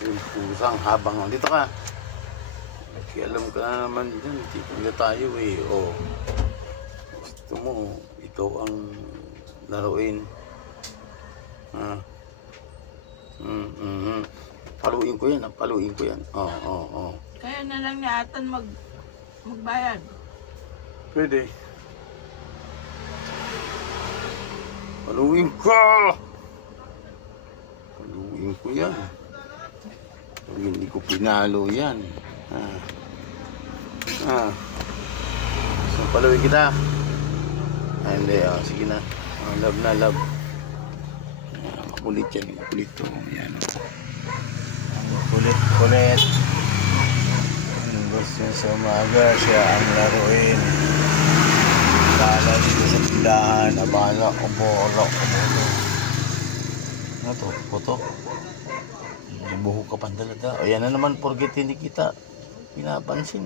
Yung pusang habang dito ka. Nakialam ka na naman dyan. Dito na tayo eh. O. Gusto mo, ikaw ang laruin. Ha? Paluin ko yan. Paluin ko yan. Oo. Kaya na lang ni Atan magbayad. Pwede. Paluin ko! Paluin ko yan. Hindi ko pinalo yan. So, paluin kita. Hindi, sige na. Love na, love. Makulit yan. Makulit to. Yan. Makulit. Gusto niya sa umaga, siya ang laruin. Lala dito sa tindahan. Abala, umuro. Ano to? Puto? Buho ka pa talaga. O yan na naman, forget hindi kita pinapansin.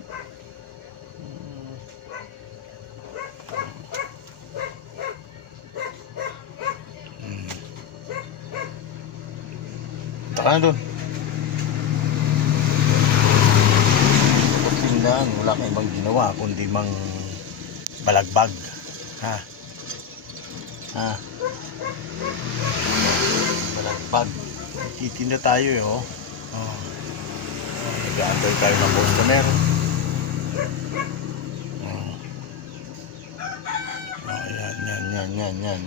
Taka na doon. Tapos tindahan, wala kang ibang ginawa kundi mang balagbag. Balagbag. Titinda tayo eh, oh. Nag-aantay tayo ng customer. Yan.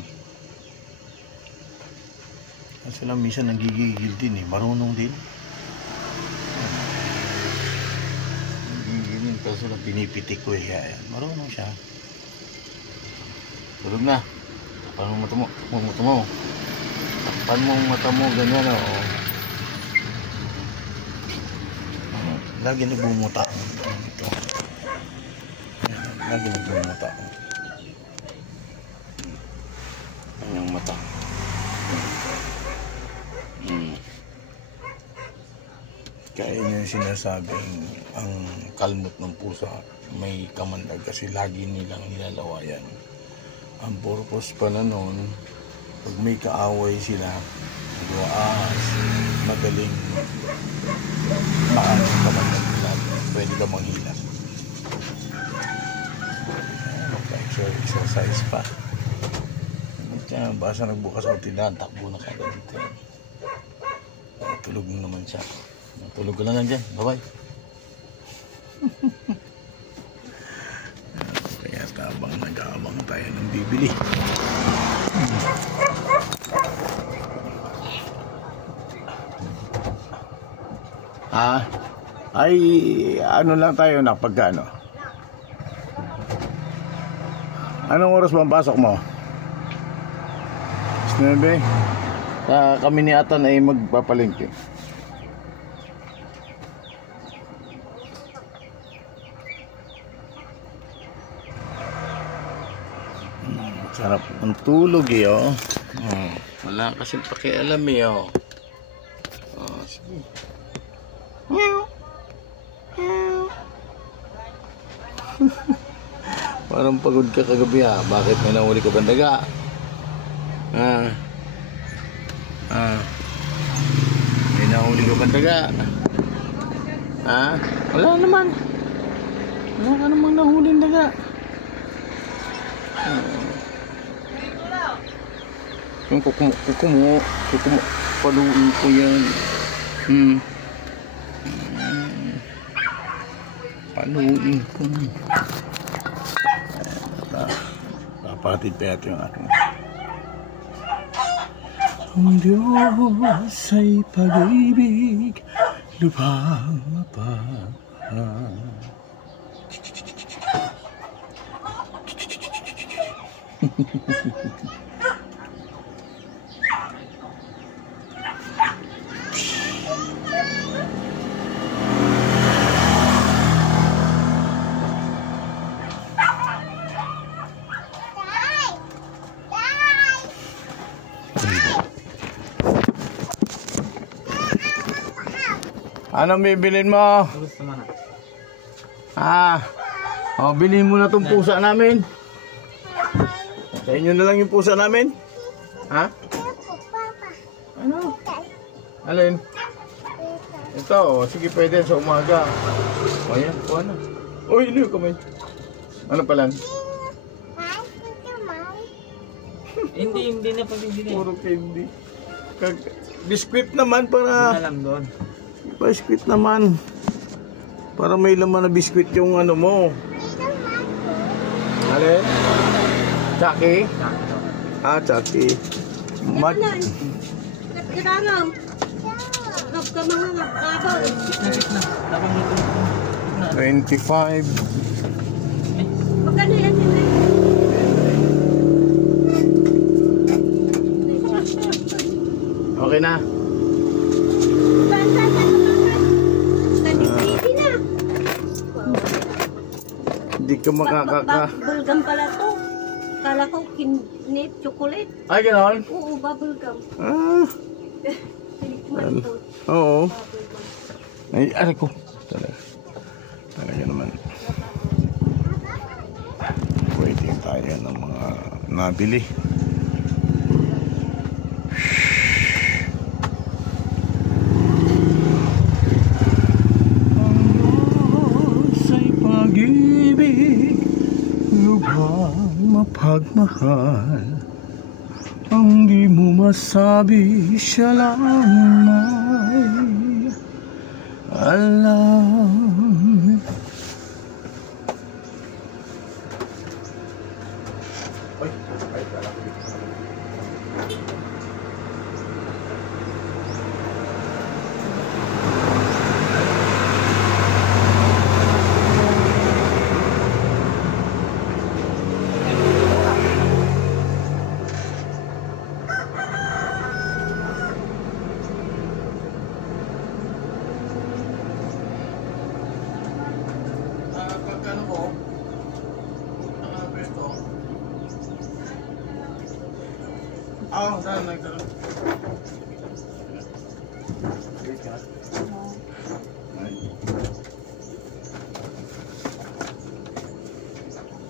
Kasi lang minsan nagigigil din eh. Marunong din. Nagigigil din. Kasi lang pinipitik ko eh. Marunong siya. Tulog na. Paano mata mo? Takpan mo ang mata mo, ganyan o. Lagi nagbumuta. Ito. Lagi nagbumuta. Ang mata. Kaya niya sinasabing ang kalmot ng pusa may kamandag kasi lagi nilang nilalawayan. Ang purpose pala noon, pag may kaaway sila, magaling maano ka man nila, pwede ka manghila. Exercise pa. Basta nagbukas ang tindahan, takbo na kagad dito. Tulog na naman siya. Tulog ka lang dyan. Bye-bye. Kaya nag-aabang tayo ng bibili. Ay ano lang tayo na pagkano? Anong oras ba ang pasok mo? 9. Kami ni Atan ay magpapalengke. Sarap ang tulog eh, oh. Wala kasing pakialam eh, oh. Sige. Parang pagod ka kagabi ha. Bakit may nahuli ka bang daga? May nahuli ka bang daga? Wala naman. Wala ka namang nahuling daga. Yung kuko mo paluin ko yan. Paluin ko. Kapatid pa ito yung aking. Ang Diyos ay pag-ibig, lubhang mapagmahal. Anong bibilin mo? Gusto mo na. Bilhin mo na itong pusa namin. Sa inyo na lang yung pusa namin. Ano? Alin? Ito, sige pwede sa umaga. O yan, kuha na. Uy, ano yung kamay? Ano pa lang? Hindi na pabibili. Puro candy. Biskuit naman Na para... lang doon. Biskuit naman. Para may laman na biskuit yung ano mo. Alin? Chucky? Ah, Chucky. Nagkarangam. Gab ka mga nagkabal. Gitna. Tapang dito. 25. Magkano yan din eh? Okay na. Basta sa kumakas. Tagi-tagi na. Hindi ka makakaka... Bubblegum pala to. Kala ko kinip, chocolate. Ay, gano'n? Oo, bubblegum. Ah, Tinikman ko. oo. Bubblegum. Ay, aray ko. Talaga naman. Waiting tayo ng mga nabili. Sa'y pag-ibig, lubhang mapagmahal. Ang di mo masabi, siya lang may alam. Pagkano po? Ang pwesto? Saan nagkaroon?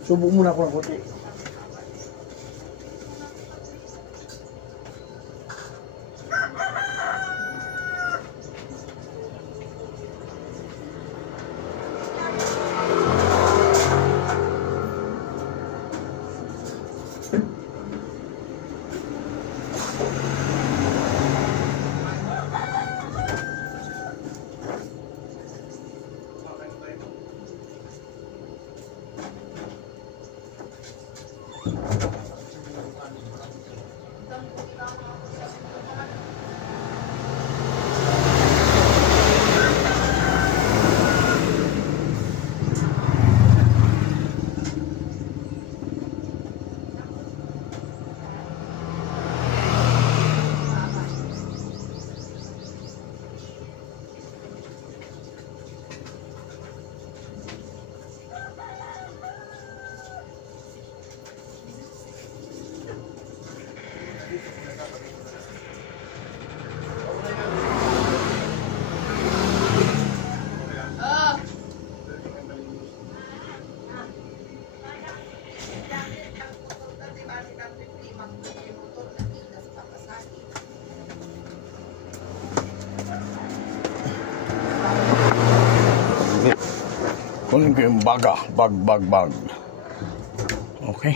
Subok muna ako ng kote. Kunin ko yung bag. Okay.